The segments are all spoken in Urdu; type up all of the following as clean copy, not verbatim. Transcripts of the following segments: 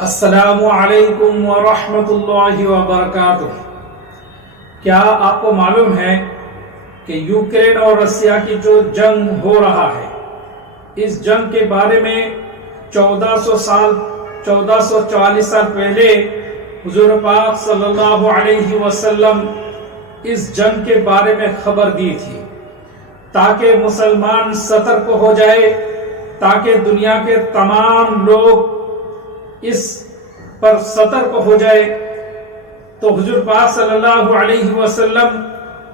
السلام علیکم ورحمۃ اللہ وبرکاتہ۔ کیا آپ کو معلوم ہے کہ یوکرین اور رشیا کی جو جنگ ہو رہا ہے، اس جنگ کے بارے میں 1440 سال پہلے حضور پاک صلی اللہ علیہ وسلم اس جنگ کے بارے میں خبر دی تھی تاکہ مسلمان سترک ہو جائے، تاکہ دنیا کے تمام لوگ اس پر سترک ہو جائے۔ تو حضور پاک صلی اللہ علیہ وسلم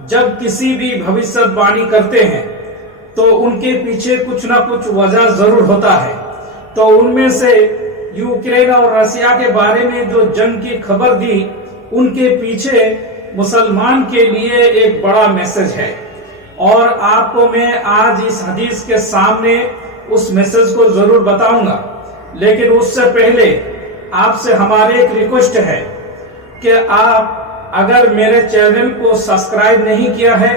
جب کسی بھی بھوشیہ وانی کرتے ہیں تو ان کے پیچھے کچھ نہ کچھ وجہ ضرور ہوتا ہے۔ تو ان میں سے یوکرین اور رشیا کے بارے میں جو جنگ کی خبر دی، ان کے پیچھے مسلمان کے لیے ایک بڑا میسج ہے، اور آپ کو میں آج اس حدیث کے سامنے اس میسج کو ضرور بتاؤں گا۔ لیکن اس سے پہلے آپ سے ہماری ایک ریکویسٹ ہے کہ آپ اگر میرے چینل کو سبسکرائب نہیں کیا ہے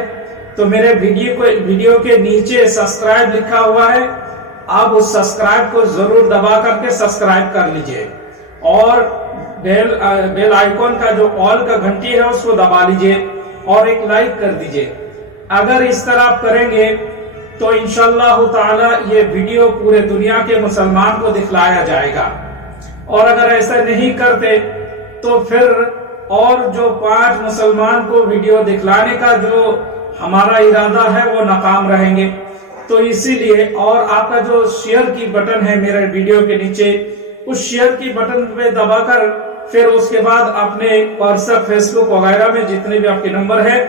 تو میرے ویڈیو کے نیچے سبسکرائب لکھا ہوا ہے، آپ اس سبسکرائب کو ضرور دبا کر کے سبسکرائب کر لیجئے، اور بیل آئیکن کا جو آل کا گھنٹی ہے اس کو دبا لیجئے، اور ایک لائک کر دیجئے۔ اگر اس طرح آپ کریں گے تو انشاءاللہ تعالی یہ ویڈیو پورے دنیا کے مسلمان کو دکھلایا جائے گا، اور اگر ایسا نہیں کرتے تو پھر اور جو 5 مسلمان کو ویڈیو دکھلانے کا جو ہمارا ارادہ ہے وہ ناکام رہیں گے۔ تو اسی لیے، اور آپ کا جو شیئر کی بٹن ہے میرے ویڈیو کے نیچے، اس شیئر کی بٹن پہ دبا کر پھر اس کے بعد اپنے واٹس ایپ، فیس بک وغیرہ میں جتنے بھی آپ کے نمبر ہے،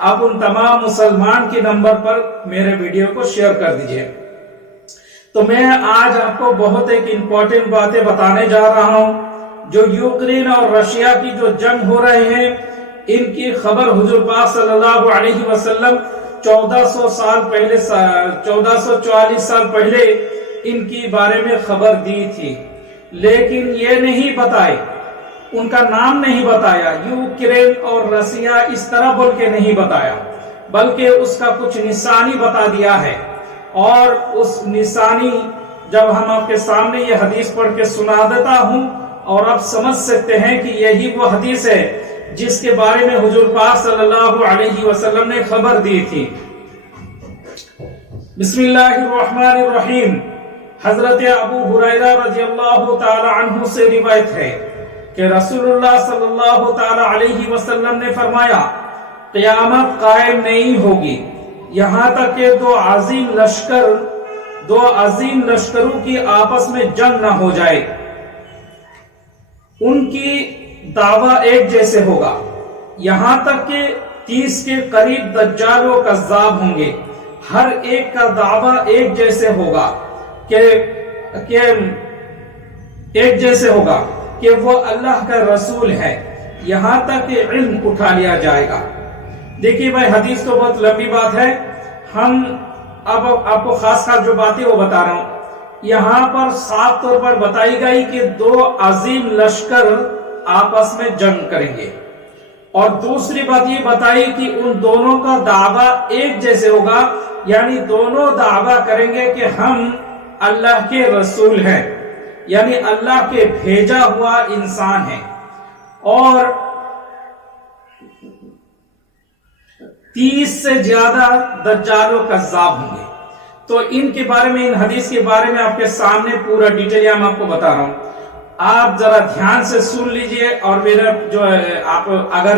آپ ان تمام مسلمان کے نمبر پر میرے ویڈیو کو شیئر کر دیجئے۔ تو میں آج آپ کو بہت ایک امپورٹنٹ باتیں بتانے جا رہا ہوں۔ جو یوکرین اور رشیا کی جو جنگ ہو رہے ہیں، ان کی خبر حضور پاک صلی اللہ علیہ وسلم 1440 سال پہلے ان کی بارے میں خبر دی تھی، لیکن یہ نہیں بتائے، ان کا نام نہیں بتایا، یوکرین اور رشیا اس طرح بول کے نہیں بتایا، بلکہ اس کا کچھ نشانی بتا دیا ہے۔ اور اس نشانی جب ہم آپ کے سامنے یہ حدیث پڑھ کے سنا دیتا ہوں، اور آپ سمجھ سکتے ہیں کہ یہی وہ حدیث ہے جس کے بارے میں حضور پاک صلی اللہ علیہ وسلم نے خبر دی تھی۔ بسم اللہ الرحمن الرحیم۔ حضرت ابو ہریرہ رضی اللہ تعالی عنہ سے روایت ہے کہ رسول اللہ صلی اللہ تعالی علیہ وسلم نے فرمایا، قیامت قائم نہیں ہوگی یہاں تک کہ دو عظیم لشکروں کی آپس میں جنگ نہ ہو جائے، ان کی دعویٰ ایک جیسے ہوگا، یہاں تک کہ 30 کے قریب دجال و کذاب ہوں گے، ہر ایک کا دعویٰ ایک جیسے ہوگا کہ وہ اللہ کا رسول ہے، یہاں تک کہ علم اٹھا لیا جائے گا۔ دیکھیے بھائی، حدیث تو بہت لمبی بات ہے، ہم اب آپ کو خاص جو باتیں وہ بتا رہا ہوں۔ یہاں پر صاف طور پر بتائی گئی کہ 2 عظیم لشکر آپس میں جنگ کریں گے، اور دوسری بات یہ بتائی کہ ان دونوں کا دعویٰ ایک جیسے ہوگا، یعنی دونوں دعویٰ کریں گے کہ ہم اللہ کے رسول ہیں، یعنی اللہ کے بھیجا ہوا انسان ہیں، اور 30 سے زیادہ دجال و کذاب ہوں گے۔ تو ان کے بارے میں، ان حدیث کے بارے میں آپ کے سامنے پورا ڈیٹیل ہم آپ کو بتا رہا ہوں، آپ ذرا دھیان سے سن لیجئے، اور میرا جو ہے، آپ اگر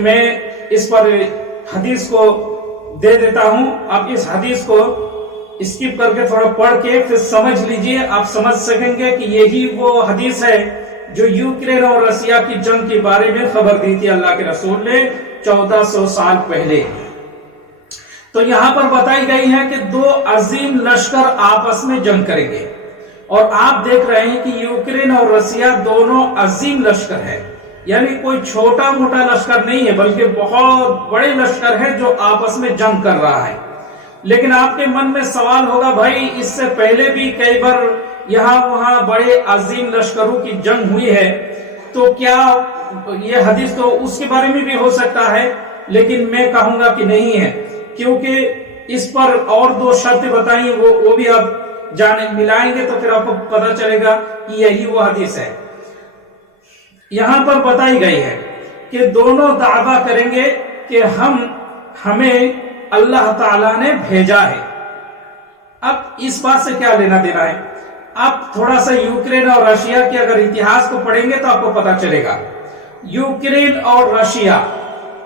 میں اس پر حدیث کو دے دیتا ہوں، آپ اس حدیث کو اسکپ کر کے تھوڑا پڑھ کے پھر سمجھ لیجئے، آپ سمجھ سکیں گے کہ یہی وہ حدیث ہے جو یوکرین اور رشیا کی جنگ کے بارے میں خبر دی تھی اللہ کے رسول نے 1400 سال پہلے۔ تو یہاں پر بتائی گئی ہے کہ 2 عظیم لشکر آپس میں جنگ کریں گے، اور آپ دیکھ رہے ہیں کہ یوکرین اور رشیا دونوں عظیم لشکر ہے، یعنی کوئی چھوٹا موٹا لشکر نہیں ہے، بلکہ بہت بڑے لشکر ہے جو آپس میں جنگ کر رہا ہے۔ لیکن آپ کے من میں سوال ہوگا، بھائی اس سے پہلے بھی کئی بار یہاں وہاں بڑے عظیم لشکروں کی جنگ ہوئی ہے، تو کیا یہ حدیث تو اس کے بارے میں بھی ہو سکتا ہے؟ لیکن میں کہوں گا کہ نہیں ہے، کیونکہ اس پر اور 2 شرطیں بتائیں، وہ بھی آپ جانے ملائیں گے تو پھر آپ کو پتہ چلے گا کہ یہی وہ حدیث ہے۔ یہاں پر بتائی گئی ہے کہ دونوں دعویٰ کریں گے کہ ہمیں اللہ تعالیٰ نے بھیجا ہے۔ اب اس بات سے کیا لینا دینا ہے؟ آپ تھوڑا سا یوکرین اور رشیا کے اگر اتہاس کو پڑھیں گے تو آپ کو پتہ چلے گا۔ یوکرین اور رشیا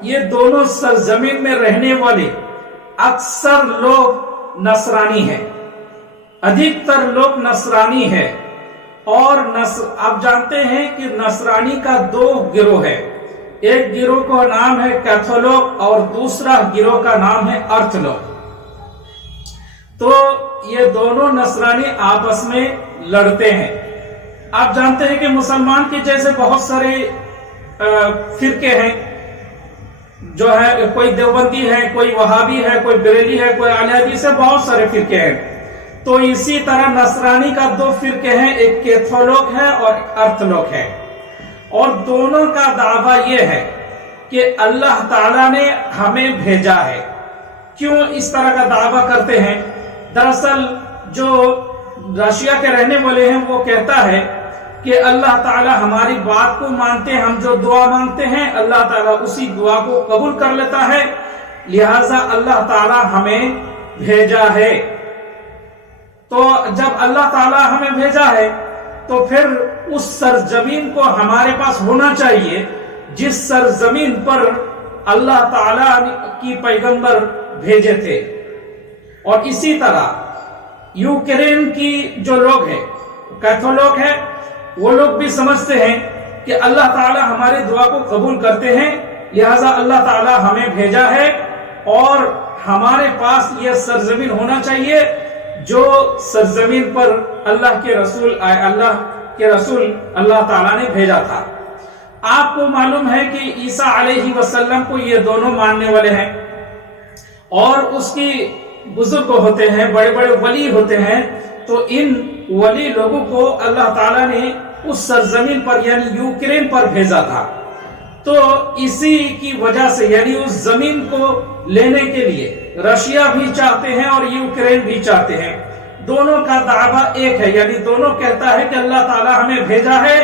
یہ دونوں سرزمین میں رہنے والے اکثر لوگ نصرانی ہیں، ادھکتر لوگ نصرانی ہیں، اور آپ جانتے ہیں کہ نصرانی کا دو گروہ ہے، ایک گروہ کا نام ہے کیتھولک اور دوسرا گروہ کا نام ہے ارتھوڈوکس۔ تو یہ دونوں نصرانی آپس میں لڑتے ہیں۔ آپ جانتے ہیں کہ مسلمان کے جیسے بہت سارے فرقے ہیں، جو ہے کوئی دیوبندی ہے، کوئی وہابی ہے، کوئی بریلی ہے، کوئی اہل حدیث ہے، بہت سارے فرقے ہیں۔ تو اسی طرح نصرانی کا دو فرقے ہیں، ایک کیتھولک ہے اور ایک ارتھوڈوکس ہے، اور دونوں کا دعویٰ یہ ہے کہ اللہ تعالیٰ نے ہمیں بھیجا ہے۔ کیوں اس طرح کا دعویٰ کرتے ہیں؟ دراصل جو رشیا کے رہنے والے ہیں وہ کہتا ہے کہ اللہ تعالیٰ ہماری بات کو مانتے ہیں، ہم جو دعا مانگتے ہیں اللہ تعالیٰ اسی دعا کو قبول کر لیتا ہے، لہٰذا اللہ تعالیٰ ہمیں بھیجا ہے۔ تو جب اللہ تعالیٰ ہمیں بھیجا ہے تو پھر اس سرزمین کو ہمارے پاس ہونا چاہیے جس سرزمین پر اللہ تعالیٰ کی پیغمبر بھیجے تھے۔ اور اسی طرح یوکرین کی جو لوگ ہیں، کیتھولک ہے، وہ لوگ بھی سمجھتے ہیں کہ اللہ تعالیٰ ہماری دعا کو قبول کرتے ہیں، لہذا اللہ تعالیٰ ہمیں بھیجا ہے اور ہمارے پاس یہ سرزمین ہونا چاہیے جو سرزمین پر اللہ کے رسول اللہ تعالیٰ نے بھیجا تھا۔ آپ کو معلوم ہے کہ عیسیٰ علیہ وسلم کو یہ دونوں ماننے والے ہیں، اور اس کی بزرگ ہوتے ہیں، بڑے بڑے ولی ہوتے ہیں، تو ان ولی لوگوں کو اللہ تعالیٰ نے اس سرزمین پر یعنی یوکرین پر بھیجا تھا۔ تو اسی کی وجہ سے یعنی اس زمین کو لینے کے لیے رشیا بھی چاہتے ہیں اور یوکرین بھی چاہتے ہیں۔ دونوں کا دعویٰ ایک ہے، یعنی دونوں کہتا ہے کہ اللہ تعالیٰ ہمیں بھیجا ہے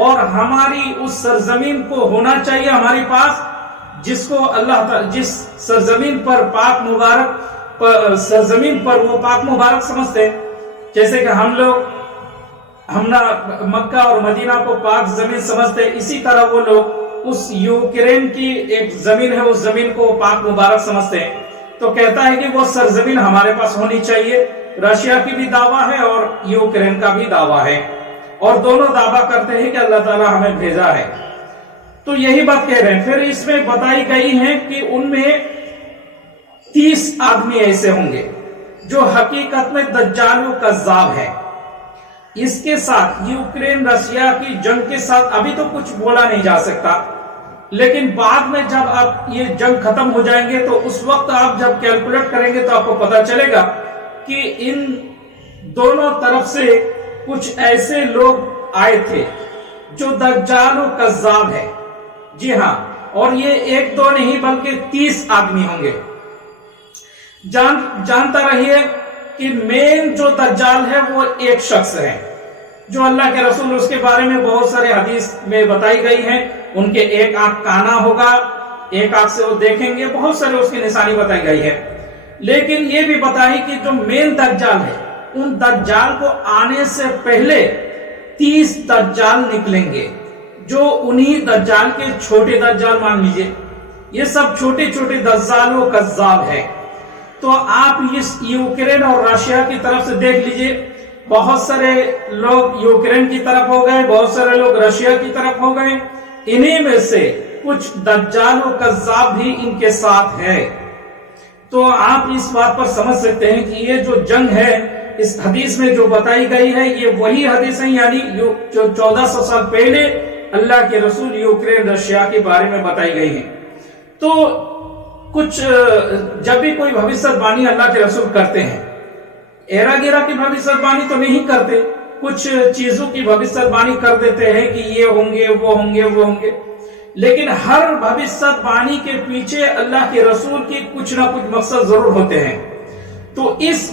اور ہماری اس سرزمین کو ہونا چاہیے ہمارے پاس، جس کو اللہ تعالیٰ جس سرزمین پر سرزمین پر وہ پاک مبارک سمجھتے ہیں، جیسے کہ ہم مکہ اور مدینہ کو پاک زمین سمجھتے ہیں، اسی طرح وہ لوگ اس یوکرین کی ایک زمین ہے، اس زمین کو پاک مبارک سمجھتے ہیں۔ تو کہتا ہے کہ وہ سرزمین ہمارے پاس ہونی چاہیے۔ رشیا کی بھی دعویٰ ہے اور یوکرین کا بھی دعویٰ ہے، اور دونوں دعویٰ کرتے ہیں کہ اللہ تعالیٰ ہمیں بھیجا ہے۔ تو یہی بات کہہ رہے ہیں۔ پھر اس میں بتائی گئی ہے کہ ان میں 30 آدمی ایسے ہوں گے جو حقیقت میں دجال و کذاب ہے۔ اس کے ساتھ یوکرین رشیا کی جنگ کے ساتھ ابھی تو کچھ بولا نہیں جا سکتا، لیکن بعد میں جب آپ یہ جنگ ختم ہو جائیں گے تو اس وقت آپ جب کیلکولیٹ کریں گے تو آپ کو پتا چلے گا کہ ان دونوں طرف سے کچھ ایسے لوگ آئے تھے جو دجال و کذاب ہے۔ جی ہاں، اور یہ ایک دو نہیں بلکہ 30 آدمی ہوں گے۔ جانتا رہیے کہ مین جو دجال ہے وہ ایک شخص ہے جو اللہ کے رسول اس کے بارے میں بہت سارے حدیث میں بتائی گئی ہیں۔ ان کے ایک آنکھ کانا ہوگا، ایک آنکھ سے وہ دیکھیں گے، بہت سارے اس کی نشانی بتائی گئی ہے۔ لیکن یہ بھی بتائی کہ جو مین دجال ہے، ان دجال کو آنے سے پہلے 30 دجال نکلیں گے، جو انہی دجال کے چھوٹے دجال مان لیجئے۔ یہ سب چھوٹے چھوٹے دجال و کذاب ہے۔ تو آپ اس یوکرین اور رشیا کی طرف سے دیکھ لیجئے، بہت سارے لوگ یوکرین کی طرف ہو گئے، بہت سارے لوگ رشیا کی طرف ہو گئے۔ انہی میں سے کچھ دجال و کذاب بھی ان کے ساتھ ہے۔ تو آپ اس بات پر سمجھ سکتے ہیں کہ یہ جو جنگ ہے اس حدیث میں جو بتائی گئی ہے، یہ وہی حدیث ہے، یعنی جو 1400 سال پہلے اللہ کے رسول یوکرین رشیا کے بارے میں بتائی گئی ہیں۔ تو کچھ جب بھی کوئی بھوشیہ بانی اللہ کے رسول کرتے ہیں، ایرا گیرا کی بھوشیہ بانی تو نہیں کرتے، کچھ چیزوں کی بھوشیہ بانی کر دیتے ہیں کہ یہ ہوں گے، وہ ہوں گے، وہ ہوں گے، لیکن ہر بھوشیہ بانی کے پیچھے اللہ کے رسول کی کچھ نہ کچھ مقصد ضرور ہوتے ہیں۔ تو اس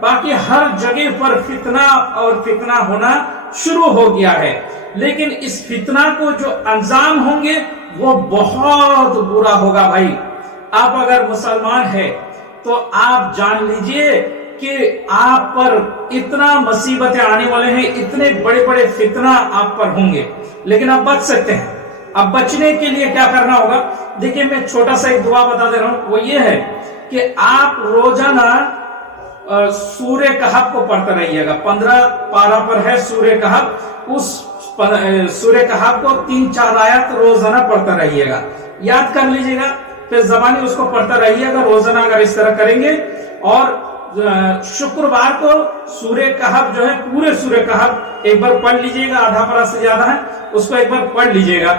باقی ہر جگہ پر فتنہ اور فتنہ ہونا شروع ہو گیا ہے، لیکن اس فتنہ کو جو انجام ہوں گے وہ بہت برا ہوگا بھائی۔ آپ اگر مسلمان ہیں تو آپ جان لیجئے کہ آپ پر اتنا مصیبتیں آنے والے ہیں، اتنے بڑے بڑے فتنہ آپ پر ہوں گے، لیکن آپ بچ سکتے ہیں۔ اب بچنے کے لیے کیا کرنا ہوگا؟ دیکھیں میں چھوٹا سا ایک دعا بتا دے رہا ہوں، وہ یہ ہے کہ آپ روزانہ سورہ کہف کو پڑھتے رہیے گا۔ 15 پارہ پر ہے سورہ کہف، اس سورہ کہف کو 3-4 آیات روزانہ پڑھتا رہیے گا، یاد کر لیجئے گا، پھر زبانی اس کو پڑھتا رہیے گا روزانہ۔ اگر اس طرح کریں گے، اور شکروار کو سورہ کہف جو ہے پورے سورہ کہف ایک بار پڑھ لیجئے گا، آدھا پارہ سے زیادہ ہے، اس کو ایک بار پڑھ لیجئے گا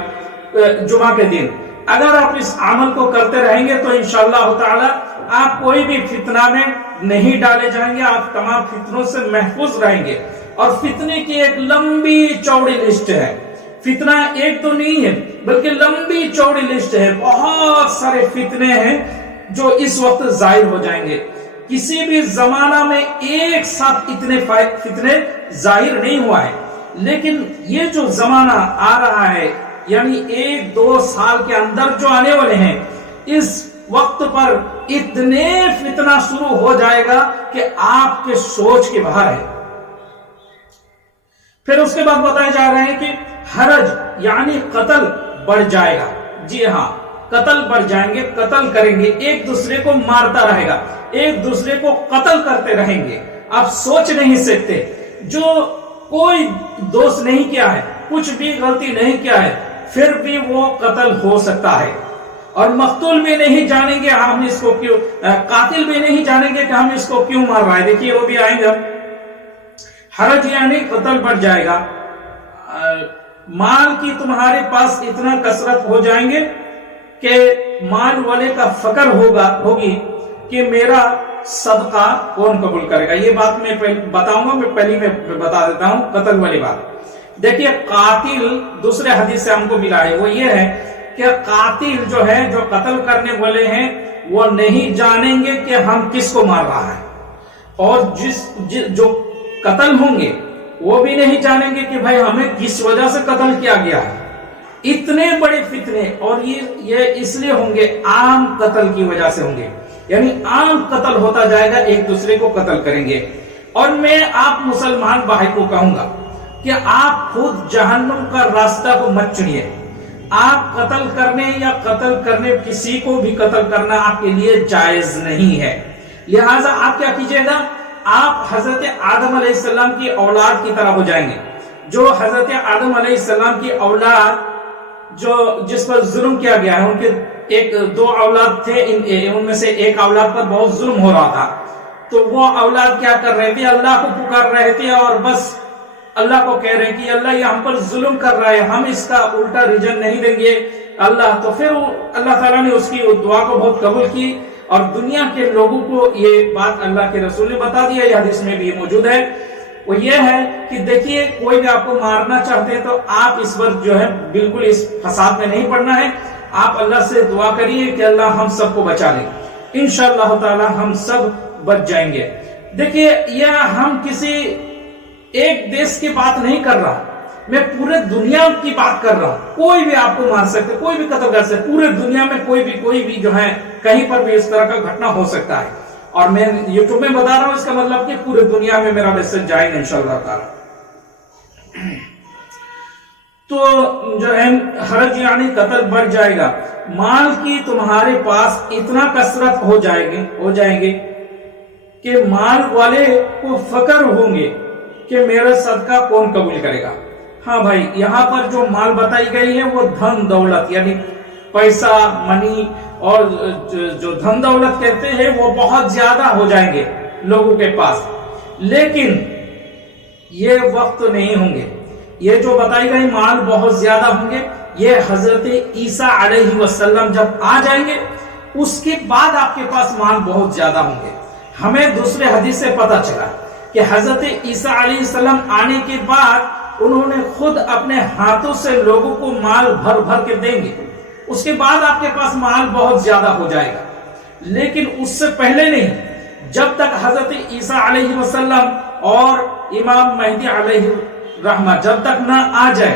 جمعہ کے دن۔ اگر آپ اس عمل کو کرتے رہیں گے تو انشاءاللہ تعالی آپ کوئی بھی فتنہ میں نہیں ڈالے جائیں گے، آپ تمام فتنوں سے محفوظ رہیں گے۔ اور فتنے کی ایک لمبی چوڑی لسٹ ہے، فتنہ ایک تو نہیں ہے بلکہ لمبی چوڑی لسٹ ہے، بہت سارے فتنے ہیں جو اس وقت ظاہر ہو جائیں گے۔ کسی بھی زمانہ میں ایک ساتھ اتنے فتنے ظاہر نہیں ہوا ہے، لیکن یہ جو زمانہ آ رہا ہے، یعنی 1-2 سال کے اندر جو آنے والے ہیں، اس وقت پر اتنے فتنہ شروع ہو جائے گا کہ آپ کے سوچ کے باہر ہے۔ پھر اس کے بعد بتائے جا رہے ہیں کہ حرج یعنی قتل بڑھ جائے گا۔ جی ہاں، قتل بڑھ جائیں گے، قتل کریں گے، ایک دوسرے کو مارتا رہے گا، ایک دوسرے کو قتل کرتے رہیں گے۔ آپ سوچ نہیں سکتے، جو کوئی دوست نہیں کیا ہے، کچھ بھی غلطی نہیں کیا ہے، پھر بھی وہ قتل ہو سکتا ہے۔ اور مقتول بھی نہیں جانیں گے ہم اس کو کیوں، قاتل بھی نہیں جانیں گے کہ ہم اس کو کیوں مار رہا ہے۔ دیکھیے وہ بھی آئیں گے۔ حرج یعنی قتل بڑھ جائے گا، مال کی تمہارے پاس اتنا کثرت ہو جائیں گے کہ مال والے کا فکر ہوگی کہ میرا صدقہ کون قبول کرے گا۔ یہ بات میں بتاؤں گا، میں پہلی میں بتا دیتا ہوں قتل والی بات۔ دیکھیے قاتل دوسرے حدیث سے ہم کو ملا ہے، وہ یہ ہے کہ قاتل جو ہے، جو قتل کرنے والے ہیں، وہ نہیں جانیں گے کہ ہم کس کو مار رہا ہے، اور جو قتل ہوں گے وہ بھی نہیں جانیں گے کہ بھائی ہمیں کس وجہ سے قتل کیا گیا ہے۔ اتنے بڑے فتنے، اور یہ اس لیے ہوں گے، عام قتل کی وجہ سے ہوں گے، یعنی عام قتل ہوتا جائے گا، ایک دوسرے کو قتل کریں گے۔ اور میں آپ مسلمان بھائی کو کہوں گا کہ آپ خود جہنم کا راستہ کو مت چنیے۔ آپ قتل کرنے یا قتل کرنے، کسی کو بھی قتل کرنا آپ کے لیے جائز نہیں ہے۔ لہٰذا آپ کیا کیجئے گا، آپ حضرت آدم علیہ السلام کی اولاد کی طرح ہو جائیں گے۔ جو حضرت آدم علیہ السلام کی اولاد جس پر ظلم کیا گیا ہے، ان کے 2 اولاد تھے، ان میں سے ایک اولاد پر بہت ظلم ہو رہا تھا، تو وہ اولاد کیا کر رہے تھے، اللہ کو پکار رہے تھے، اور بس اللہ کو کہہ رہے کہ اللہ یہ ہم پر ظلم کر رہا ہے، ہم اس کا الٹا ریجن نہیں دیں گے اللہ۔ تو پھر اللہ تعالیٰ نے اس کی دعا کو بہت قبول کی، اور دنیا کے لوگوں کو یہ بات اللہ کے رسول نے بتا دیا، یہ حدیث میں بھی موجود ہے۔ وہ یہ ہے کہ دیکھیے کوئی بھی آپ کو مارنا چاہتے ہیں تو آپ اس وقت جو ہے بالکل اس فساد میں نہیں پڑنا ہے، آپ اللہ سے دعا کریے کہ اللہ ہم سب کو بچا لے، انشاءاللہ تعالی ہم سب بچ جائیں گے۔ دیکھیے یہ ہم کسی ایک دیش کی بات نہیں کر رہا، میں پورے دنیا کی بات کر رہا ہوں۔ کوئی بھی آپ کو مار سکتے، کوئی بھی قتل کر سکتے، پورے دنیا میں کوئی بھی جو ہے کہیں پر بھی اس طرح کا گھٹنا ہو سکتا ہے، اور میں یوٹیوب میں بتا رہا ہوں، اس کا مطلب کہ پورے دنیا میں میرا میسج جائے گا انشاءاللہ تعالی۔ تو جو ہے حرج یعنی قتل بڑھ جائے گا، مال کی تمہارے پاس اتنا کثرت ہو جائیں گے کہ مال والے کو فکر ہوں گے کہ میرا صدقہ کون قبول کرے گا۔ ہاں بھائی، یہاں پر جو مال بتائی گئی ہے وہ دھن دولت، یعنی پیسہ، منی، اور جو دھن دولت کہتے ہیں وہ بہت زیادہ ہو جائیں گے لوگوں کے پاس، لیکن یہ وقت نہیں ہوں گے۔ یہ جو بتائی گئی مال بہت زیادہ ہوں گے، یہ حضرت عیسیٰ علیہ وسلم جب آ جائیں گے اس کے بعد آپ کے پاس مال بہت زیادہ ہوں گے۔ ہمیں دوسرے حدیث سے پتا چلا کہ حضرت عیسیٰ علیہ السلام آنے کے بعد انہوں نے خود اپنے ہاتھوں سے لوگوں کو مال بھر بھر کے دیں گے، اس کے بعد آپ کے پاس مال بہت زیادہ ہو جائے گا۔ لیکن اس سے پہلے نہیں، جب تک حضرت عیسیٰ علیہ وسلم اور امام مہدی علیہ رحمہ جب تک نہ آ جائے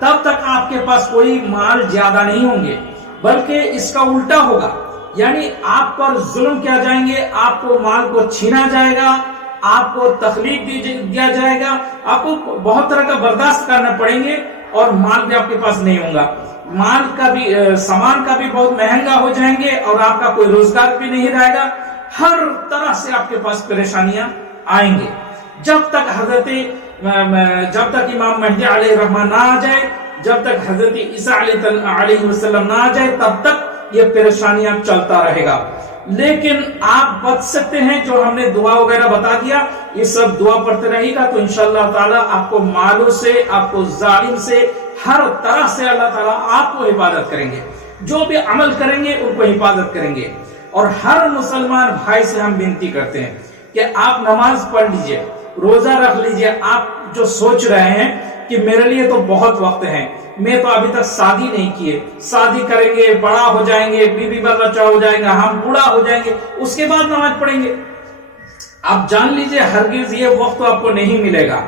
تب تک آپ کے پاس کوئی مال زیادہ نہیں ہوں گے، بلکہ اس کا الٹا ہوگا، یعنی آپ پر ظلم کیا جائیں گے، آپ کو مال کو چھینا جائے گا، آپ کو تخلیق دیا جائے گا، آپ کو بہت طرح کا برداشت کرنا پڑیں گے، اور مال بھی آپ کے پاس نہیں ہوگا، مال کا بھی سامان کا بھی بہت مہنگا ہو جائیں گے، اور آپ کا کوئی روزگار بھی نہیں رہے گا، ہر طرح سے آپ کے پاس پریشانیاں آئیں گے، جب تک امام مہدی علیہ الرحمن نہ آ جائے، جب تک حضرت عیسیٰ علیہ وسلم نہ آ جائے، تب تک یہ پریشانیاں چلتا رہے گا۔ لیکن آپ بچ سکتے ہیں، جو ہم نے دعا وغیرہ بتا دیا، یہ سب دعا پڑھتے رہے گا تو انشاءاللہ تعالی آپ کو مالوں سے، آپ کو ظالم سے، ہر طرح سے اللہ تعالیٰ آپ کو حفاظت کریں گے، جو بھی عمل کریں گے ان کو حفاظت کریں گے۔ اور ہر مسلمان بھائی سے ہم بنتی کرتے ہیں کہ آپ نماز پڑھ لیجئے، روزہ رکھ لیجئے۔ آپ جو سوچ رہے ہیں کہ میرے لیے تو بہت وقت ہے، میں تو ابھی تک شادی نہیں کیے، شادی کریں گے، بڑا ہو جائیں گے، بیوی بچہ ہو جائے گا، ہم بوڑھا ہو جائیں گے، اس کے بعد نماز پڑھیں گے، آپ جان لیجئے ہرگز یہ وقت آپ کو نہیں ملے گا۔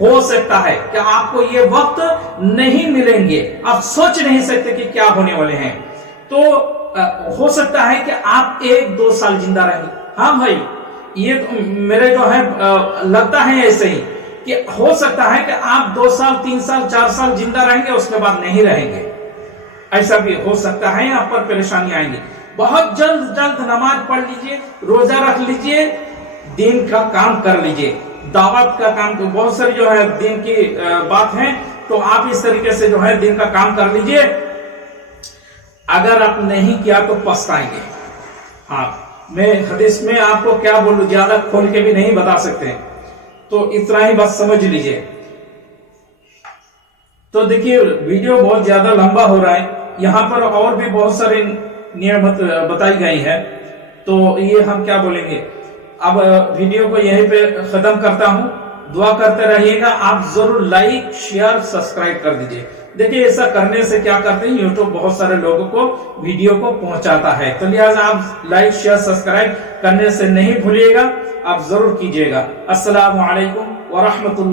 ہو سکتا ہے کہ آپ کو یہ وقت نہیں ملیں گے، آپ سوچ نہیں سکتے کہ کیا ہونے والے ہیں، تو ہو سکتا ہے کہ آپ 1-2 سال زندہ رہیں گے۔ ہاں بھائی، یہ میرے جو ہے لگتا ہے ایسے ہی کہ ہو سکتا ہے کہ آپ 2 سال 3 سال 4 سال زندہ رہیں گے، اس کے بعد نہیں رہیں گے، ایسا بھی ہو سکتا ہے، آپ پر پریشانی آئیں گی۔ بہت جلد نماز پڑھ لیجئے، روزہ رکھ لیجئے، دین کا کام کر لیجئے، دعوت کا کام، بہت ساری جو ہے دین کی بات ہے، تو آپ اس طریقے سے جو ہے دین کا کام کر لیجئے۔ اگر آپ نہیں کیا تو پچھتائیں گے۔ ہاں، میں حدیث میں آپ کو کیا بولوں، زیادہ کھول کے بھی نہیں بتا سکتے، تو اتنا ہی بس سمجھ لیجئے۔ تو دیکھیے ویڈیو بہت زیادہ لمبا ہو رہا ہے، یہاں پر اور بھی بہت ساری نعمت بتائی گئی ہے، تو یہ ہم کیا بولیں گے۔ اب ویڈیو کو یہیں پہ ختم کرتا ہوں، دعا کرتے رہیے گا، آپ ضرور لائک شیئر سبسکرائب کر دیجئے۔ دیکھیں ایسا کرنے سے کیا کرتے ہیں، یوٹیوب بہت سارے لوگوں کو ویڈیو کو پہنچاتا ہے، تو لہٰذا آپ لائک شیئر سبسکرائب کرنے سے نہیں بھولیے گا، آپ ضرور کیجئے گا۔ السلام علیکم ورحمۃ اللہ۔